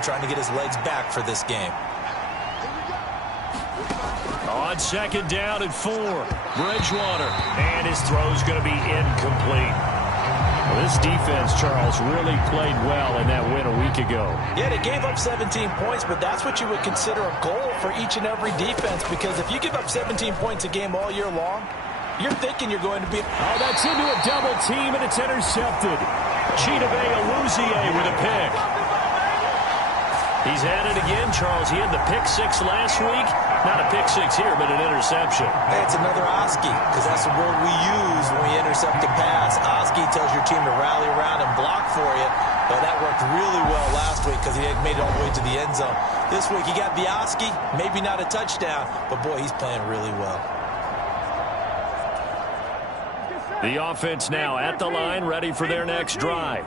him trying to get his legs back for this game. On second down and 4, Bridgewater. And his throw's going to be incomplete. Well, this defense, Charles, really played well in that win a week ago. Yeah, they gave up 17 points, but that's what you would consider a goal for each and every defense, because if you give up 17 points a game all year long, you're thinking you're going to be... Oh, that's into a double team, and it's intercepted. Chidobe Awuzie with a pick. He's at it again, Charles. He had the pick 6 last week. Not a pick 6 here, but an interception. Hey, it's another Oski, because that's the word we use when we intercept a pass. Oski tells your team to rally around and block for you. But that worked really well last week because he had made it all the way to the end zone. This week he got the Oski, maybe not a touchdown, but boy, he's playing really well. The offense now at the line, ready for their next drive.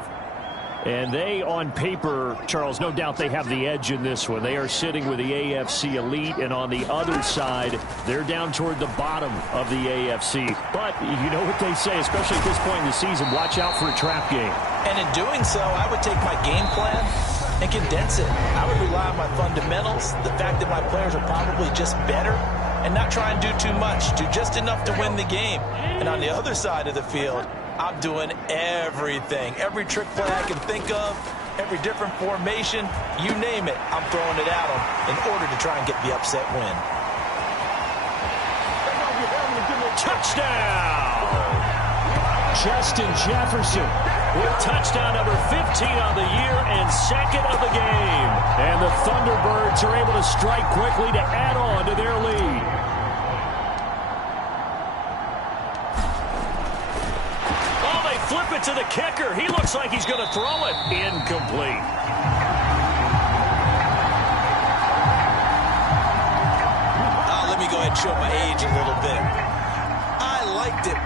And they, on paper, Charles, no doubt they have the edge in this one. They are sitting with the AFC elite, and on the other side, they're down toward the bottom of the AFC. But you know what they say, especially at this point in the season, watch out for a trap game. And in doing so, I would take my game plan and condense it. I would rely on my fundamentals, the fact that my players are probably just better, and not try and do too much, do just enough to win the game. And on the other side of the field, I'm doing everything. Every trick play I can think of, every different formation, you name it, I'm throwing it at them in order to try and get the upset win. Touchdown! Justin Jefferson with touchdown number 15 on the year and second of the game. And the Thunderbirds are able to strike quickly to add on to their lead. Flip it to the kicker. He looks like he's going to throw it. Incomplete. Let me go ahead and show my age a little bit. I liked it.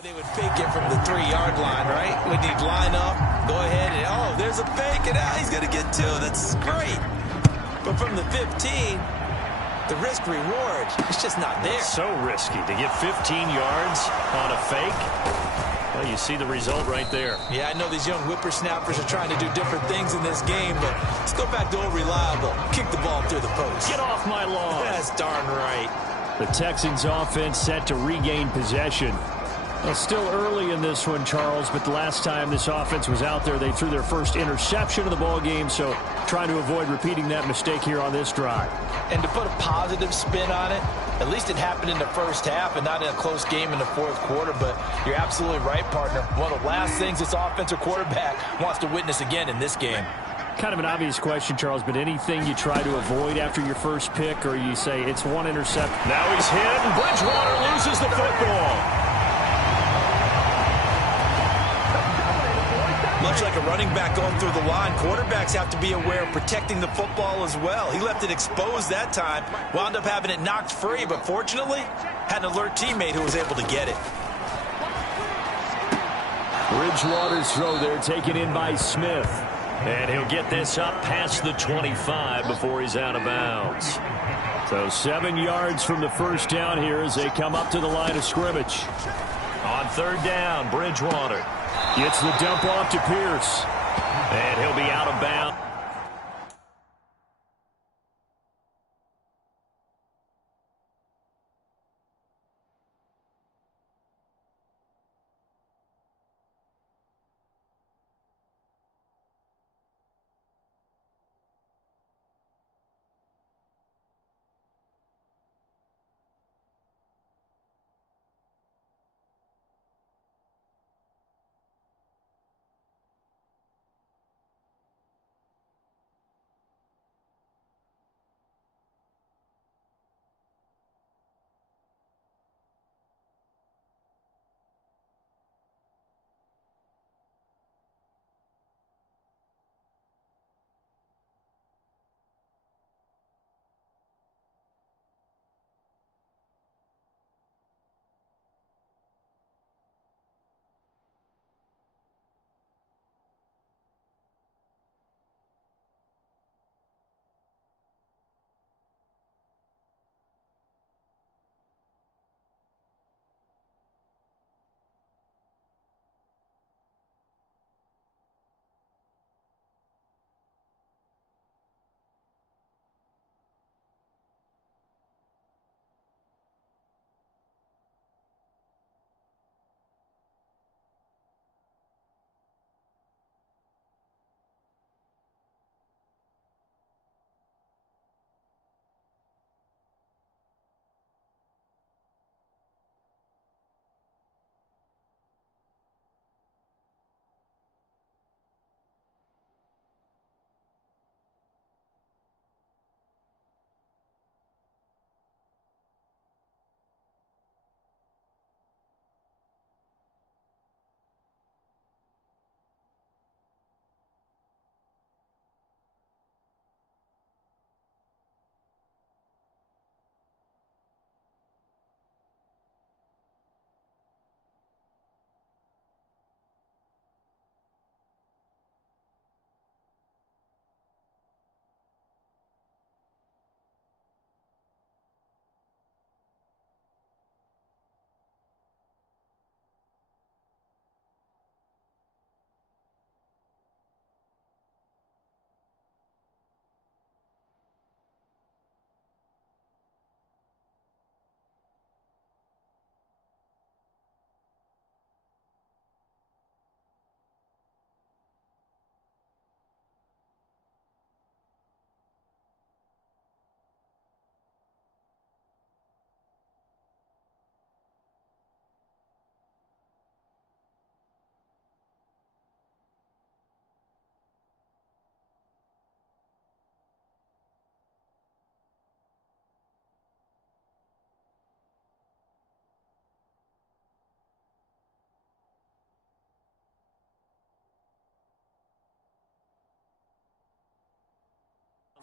They would fake it from the 3-yard line, right? When he'd line up, go ahead, and oh, there's a fake, and now he's going to get 2. That's great. But from the 15, the risk-reward, it's just not there. It's so risky to get 15 yards on a fake. Well, you see the result right there. Yeah, I know these young whippersnappers are trying to do different things in this game, but let's go back to old reliable. Kick the ball through the post. Get off my lawn. That's darn right. The Texans offense set to regain possession. Well, still early in this one, Charles, but the last time this offense was out there, they threw their first interception of the ball game, so trying to avoid repeating that mistake here on this drive. And to put a positive spin on it, at least it happened in the first half and not in a close game in the fourth quarter, but you're absolutely right, partner. One of the last things this offensive quarterback wants to witness again in this game. Kind of an obvious question, Charles, but anything you try to avoid after your first pick, or you say it's one intercept? Now he's hit, and Bridgewater loses the football. Much like a running back going through the line, quarterbacks have to be aware of protecting the football as well. He left it exposed that time, wound up having it knocked free, but fortunately, had an alert teammate who was able to get it. Bridgewater's throw there taken in by Smith. And he'll get this up past the 25 before he's out of bounds. So 7 yards from the first down here as they come up to the line of scrimmage. On third down, Bridgewater gets the dump off to Pierce. And he'll be out of bounds.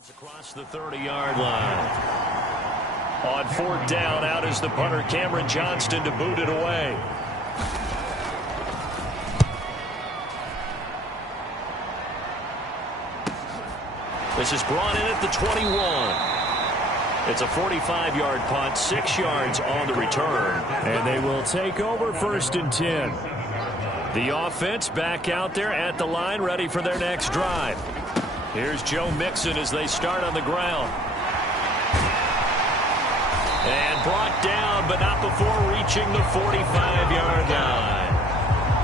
Across the 30-yard line. On fourth down, out is the punter, Cameron Johnston, to boot it away. This is brought in at the 21. It's a 45-yard punt, 6 yards on the return. And they will take over first and 10. The offense back out there at the line, ready for their next drive. Here's Joe Mixon as they start on the ground. And brought down, but not before reaching the 45-yard line.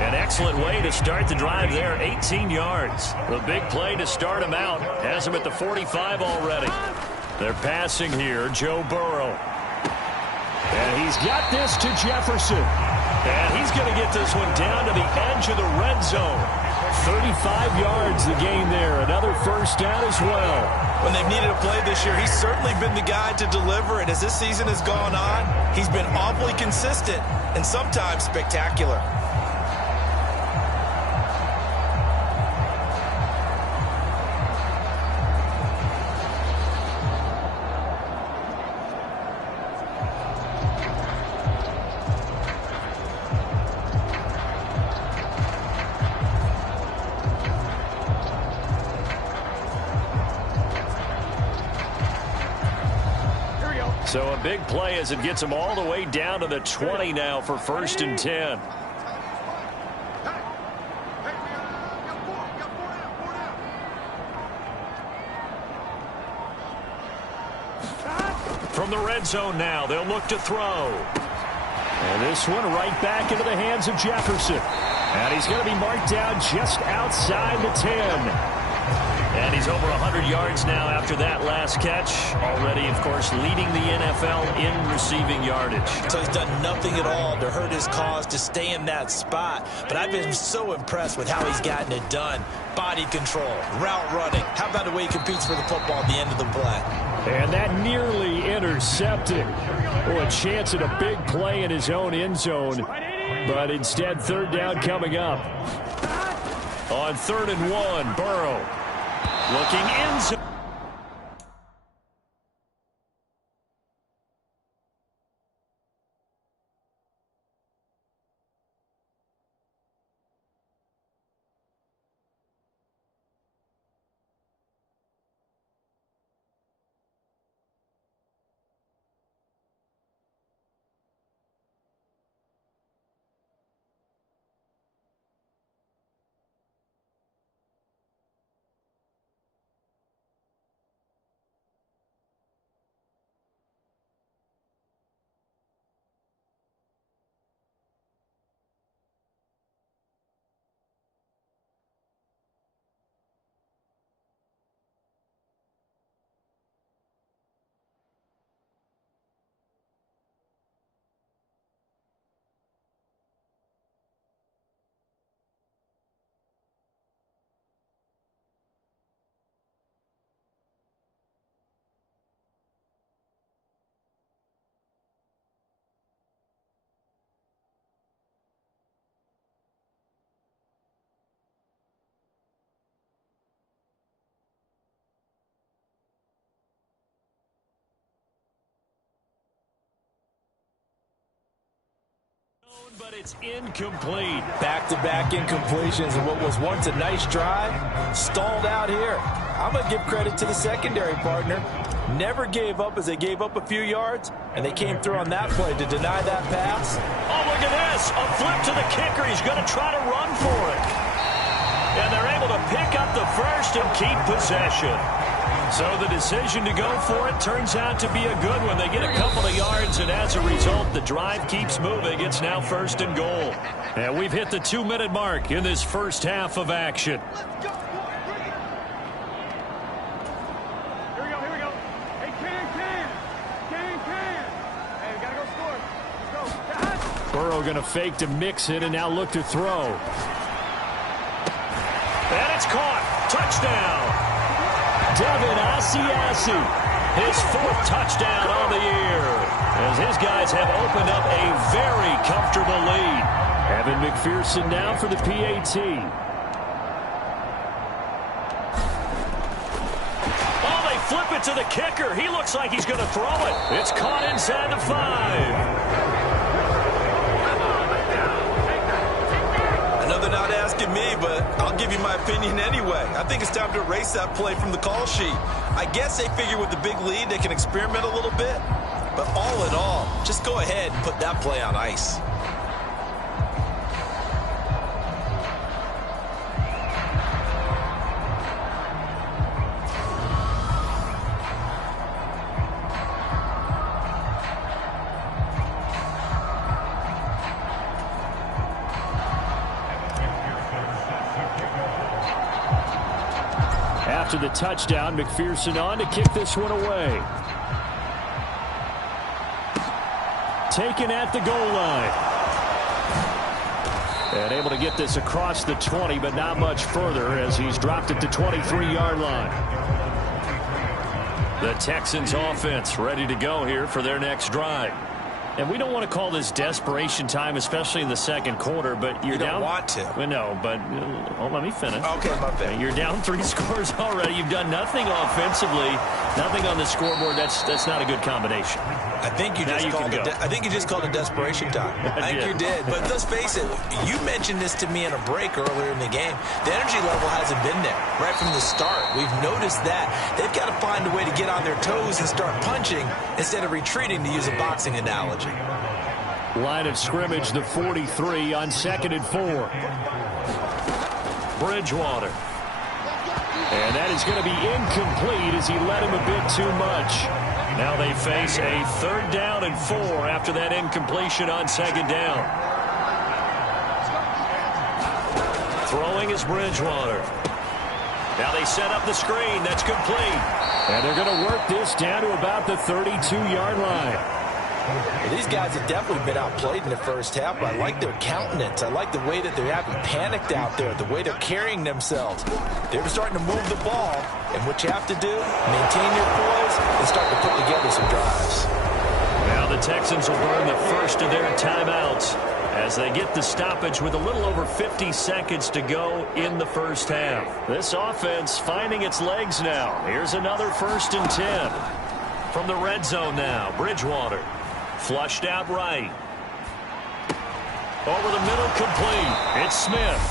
An excellent way to start the drive there, 18 yards. The big play to start him out. Has him at the 45 already. They're passing here, Joe Burrow. And he's got this to Jefferson. And he's going to get this one down to the edge of the red zone. 35 yards the gain there. Another first down as well. When they've needed a play this year, he's certainly been the guy to deliver. And as this season has gone on, he's been awfully consistent and sometimes spectacular. So a big play as it gets them all the way down to the 20 now for 1st and 10. From the red zone now, they'll look to throw. And this one right back into the hands of Jefferson. And he's going to be marked down just outside the 10. And he's over 100 yards now after that last catch. Already, of course, leading the NFL in receiving yardage. So he's done nothing at all to hurt his cause to stay in that spot. But I've been so impressed with how he's gotten it done. Body control, route running. How about the way he competes for the football at the end of the play? And that nearly intercepted. Well, a chance at a big play in his own end zone. But instead, 3rd down coming up. On 3rd and 1, Burrow. Looking in. But it's incomplete. Back-to-back incompletions, and what was once a nice drive stalled out here. I'm going to give credit to the secondary partner. Never gave up as they gave up a few yards, and they came through on that play to deny that pass. Oh, look at this. A flip to the kicker. He's going to try to run for it. And they're able to pick up the first and keep possession. So the decision to go for it turns out to be a good one. They get a couple of yards, and as a result, the drive keeps moving. It's now 1st and goal. And we've hit the 2-minute mark in this first half of action. Here we go. Hey, Can. Hey, we got to go score. Let's go. Burrow going to fake to mix it and now look to throw. And it's caught. Touchdown. Devin Asiasi, his 4th touchdown on the year, as his guys have opened up a very comfortable lead. Evan McPherson now for the PAT. Oh, they flip it to the kicker. He looks like he's going to throw it. It's caught inside the 5. Another not asking me, but I'll give you my opinion anyway. I think it's time to erase that play from the call sheet. I guess they figure with the big lead they can experiment a little bit. But all in all, just go ahead and put that play on ice. After the touchdown, McPherson on to kick this one away. Taken at the goal line. And able to get this across the 20, but not much further as he's dropped it to 23-yard line. The Texans offense ready to go here for their next drive. And we don't want to call this desperation time, especially in the second quarter, but you're down. You don't want to. Well, no, but let me finish. Okay, my bad. You're down 3 scores already. You've done nothing offensively, nothing on the scoreboard. That's not a good combination. I think you just called it desperation time. I think you did. But let's face it, you mentioned this to me in a break earlier in the game. The energy level hasn't been there right from the start. We've noticed that. They've got to find a way to get on their toes and start punching instead of retreating, to use a boxing analogy. Line of scrimmage, the 43 on 2nd and 4. Bridgewater. And that is going to be incomplete as he led him a bit too much. Now they face a 3rd down and 4 after that incompletion on 2nd down. Throwing is Bridgewater. Now they set up the screen. That's complete. And they're going to work this down to about the 32-yard line. Well, these guys have definitely been outplayed in the first half, but I like their countenance. I like the way that they haven't panicked out there, the way they're carrying themselves. They're starting to move the ball, and what you have to do, maintain your poise and start to put together some drives. Now the Texans will burn the first of their timeouts as they get the stoppage with a little over 50 seconds to go in the first half. This offense finding its legs now. Here's another 1st and 10. From the red zone now, Bridgewater. Flushed out right. Over the middle, complete. It's Smith.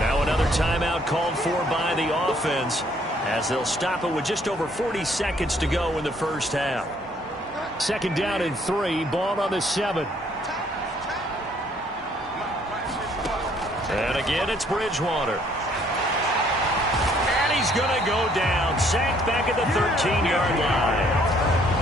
Now another timeout called for by the offense as they'll stop it with just over 40 seconds to go in the first half. 2nd down and 3, ball on the 7. And again, it's Bridgewater. And he's going to go down. Sacked back at the 13-yard line.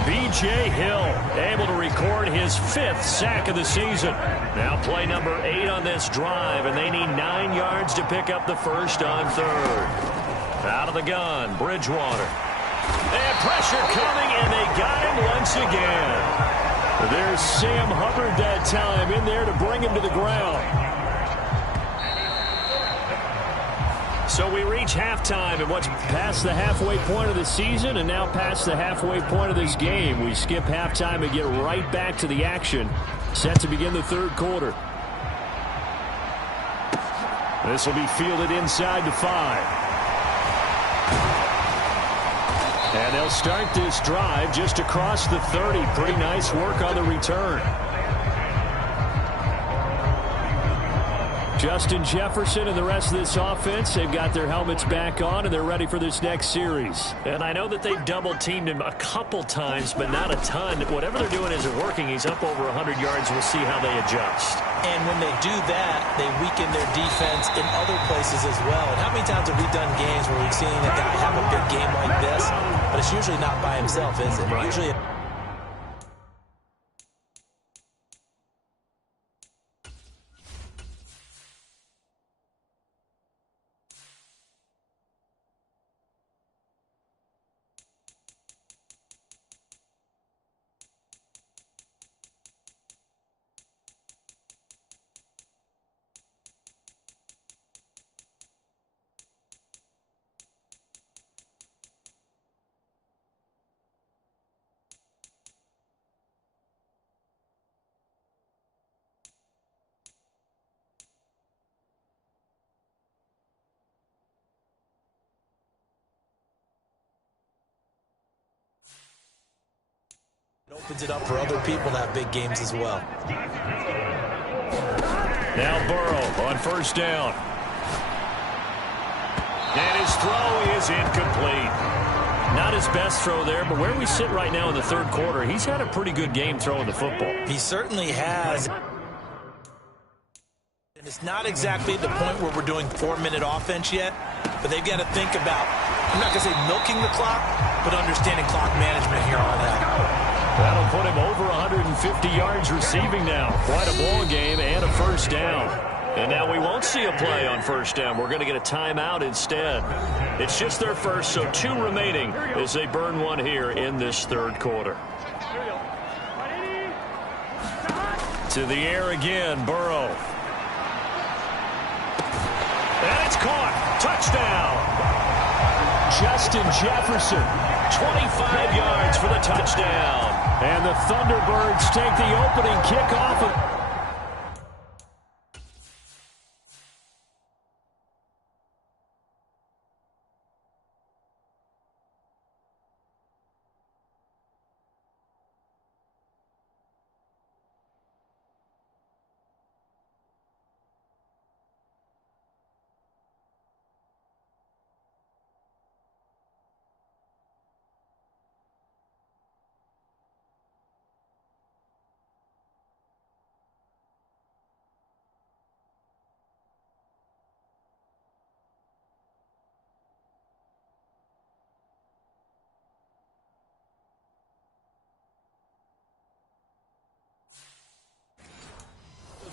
B.J. Hill able to record his 5th sack of the season. Now play number 8 on this drive, and they need 9 yards to pick up the first on 3rd. Out of the gun, Bridgewater. And pressure coming, and they got him once again. There's Sam Hubbard that time in there to bring him to the ground. So we reach halftime at what's past the halfway point of the season and now past the halfway point of this game. We skip halftime and get right back to the action. Set to begin the 3rd quarter. This will be fielded inside the 5. And they'll start this drive just across the 30. Pretty nice work on the return. Justin Jefferson and the rest of this offense, they've got their helmets back on, and they're ready for this next series. And I know that they've double-teamed him a couple times, but not a ton. Whatever they're doing isn't working. He's up over 100 yards. We'll see how they adjust. And when they do that, they weaken their defense in other places as well. And how many times have we done games where we've seen a guy have a big game like this, but it's usually not by himself, is it? Right. Usually it opens it up for other people to have big games as well. Now Burrow on 1st down. And his throw is incomplete. Not his best throw there, but where we sit right now in the 3rd quarter, he's had a pretty good game throwing the football. He certainly has. And it's not exactly the point where we're doing 4-minute offense yet, but they've got to think about, I'm not going to say milking the clock, but understanding clock management here on out. That'll put him over 150 yards receiving now. Quite a ball game and a 1st down. And now we won't see a play on 1st down. We're going to get a timeout instead. It's just their first, so 2 remaining as they burn 1 here in this 3rd quarter. To the air again, Burrow. And it's caught. Touchdown. Justin Jefferson. 25 yards for the touchdown. And the Thunderbirds take the opening kickoff of...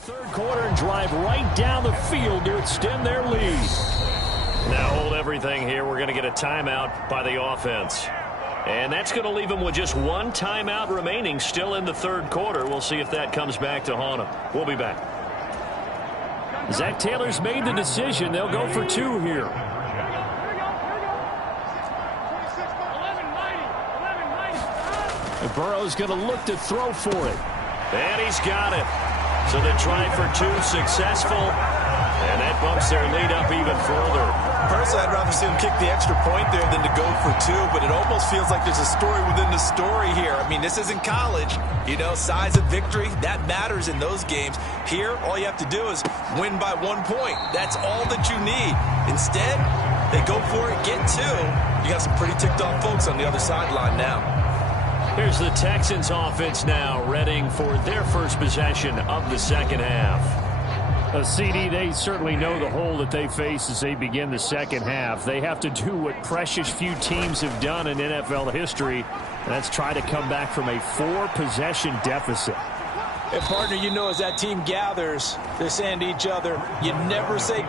Third quarter and drive right down the field to extend their lead. Now hold everything here. We're going to get a timeout by the offense. And that's going to leave them with just one timeout remaining still in the third quarter. We'll see if that comes back to haunt them. We'll be back. Zach Taylor's made the decision. They'll go for two here. And Burrow's going to look to throw for it. And he's got it. So they tried for two, successful, and that bumps their lead up even further. Personally, I'd rather see him kick the extra point there than to go for two, but it almost feels like there's a story within the story here. I mean, this isn't college. You know, size of victory, that matters in those games. Here, all you have to do is win by 1 point. That's all that you need. Instead, they go for it, get two. You got some pretty ticked off folks on the other sideline now. Here's the Texans offense now, readying for their first possession of the second half. CD, they certainly know the hole that they face as they begin the second half. They have to do what precious few teams have done in NFL history, and that's try to come back from a 4-possession deficit. And partner, you know, as that team gathers, they're saying to each other, you never say...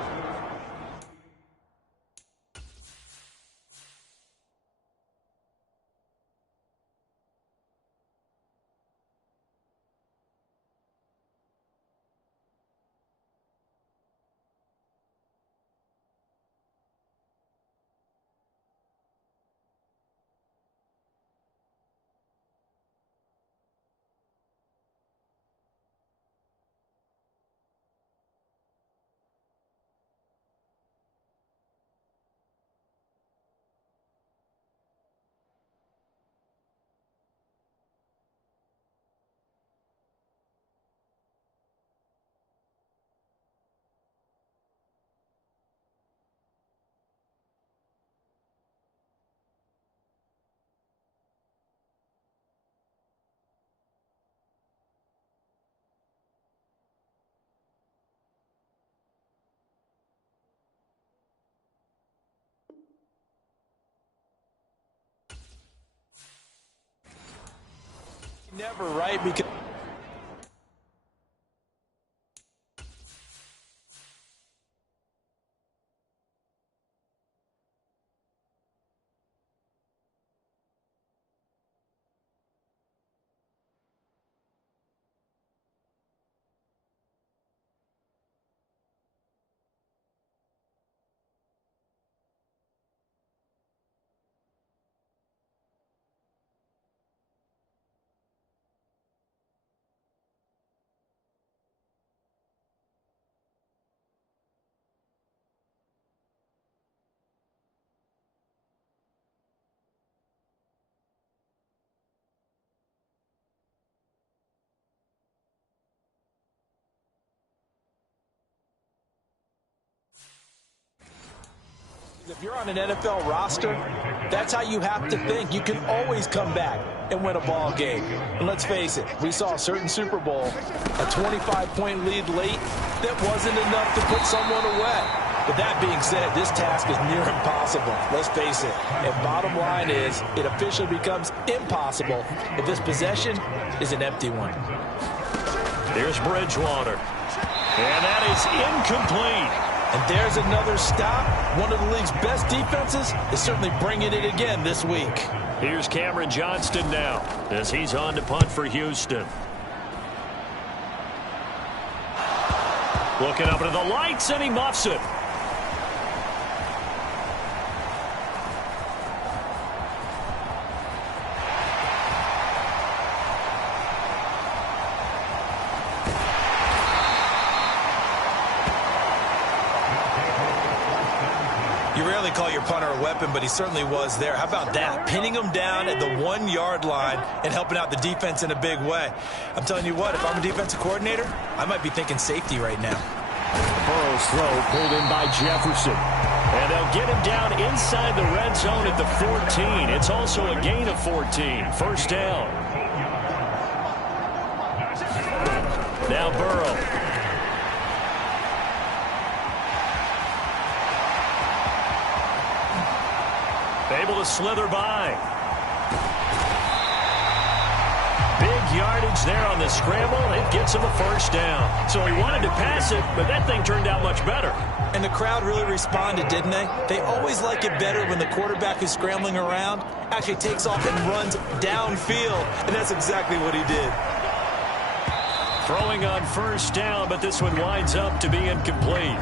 Never, right? Because if you're on an NFL roster, that's how you have to think. You can always come back and win a ball game. And let's face it, we saw a certain Super Bowl, a 25-point lead late, that wasn't enough to put someone away. But that being said, this task is near impossible. Let's face it. And bottom line is, it officially becomes impossible if this possession is an empty one. Here's Bridgewater. And that is incomplete. And there's another stop. One of the league's best defenses is certainly bringing it again this week. Here's Cameron Johnston now as he's on to punt for Houston. Looking up into the lights, and he muffs it. rarely call your punter a weapon, but he certainly was there. How about that? Pinning him down at the 1-yard line and helping out the defense in a big way. I'm telling you what, if I'm a defensive coordinator, I might be thinking safety right now. Burrow's throw pulled in by Jefferson. And they'll get him down inside the red zone at the 14. It's also a gain of 14. First down. Now Burrow. Able to slither by. Big yardage there on the scramble. It gets him a first down. So he wanted to pass it, but that thing turned out much better. And the crowd really responded, didn't they? They always like it better when the quarterback who's scrambling around actually takes off and runs downfield. And that's exactly what he did. Throwing on first down, but this one winds up to be incomplete.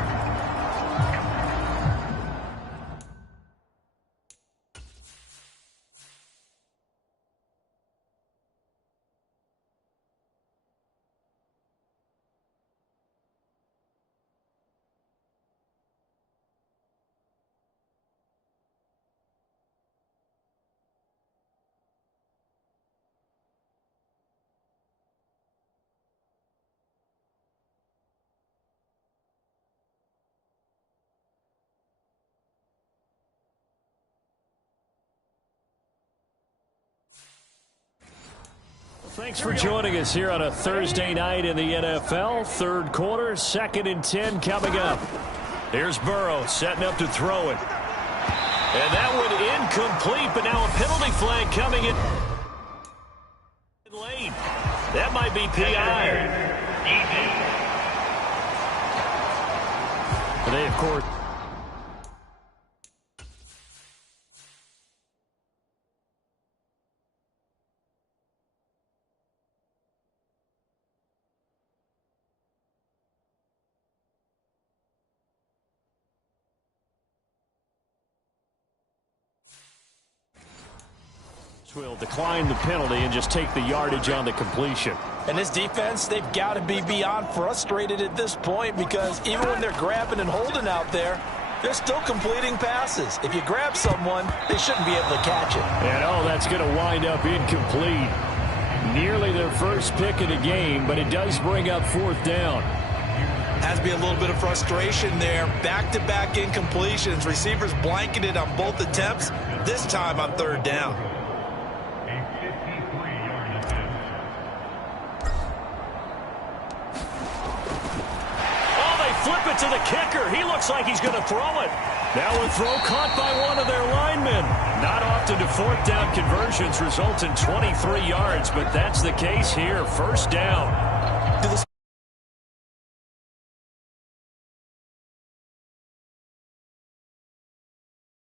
Thanks for joining us here on a Thursday night in the NFL. Third quarter, 2nd and 10 coming up. Here's Burrow setting up to throw it. And that one incomplete, but now a penalty flag coming in late. That might be PI. They, of course, will decline the penalty and just take the yardage on the completion. And this defense, they've got to be beyond frustrated at this point, because even when they're grabbing and holding out there, they're still completing passes. If you grab someone, they shouldn't be able to catch it. And that's going to wind up incomplete. Nearly their first pick of the game, but it does bring up 4th down. Has to be a little bit of frustration there. Back-to-back incompletions. Receivers blanketed on both attempts, this time on 3rd down. Flip it to the kicker. He looks like he's going to throw it. Now a throw caught by one of their linemen. Not often do 4th down conversions result in 23 yards, but that's the case here. First down.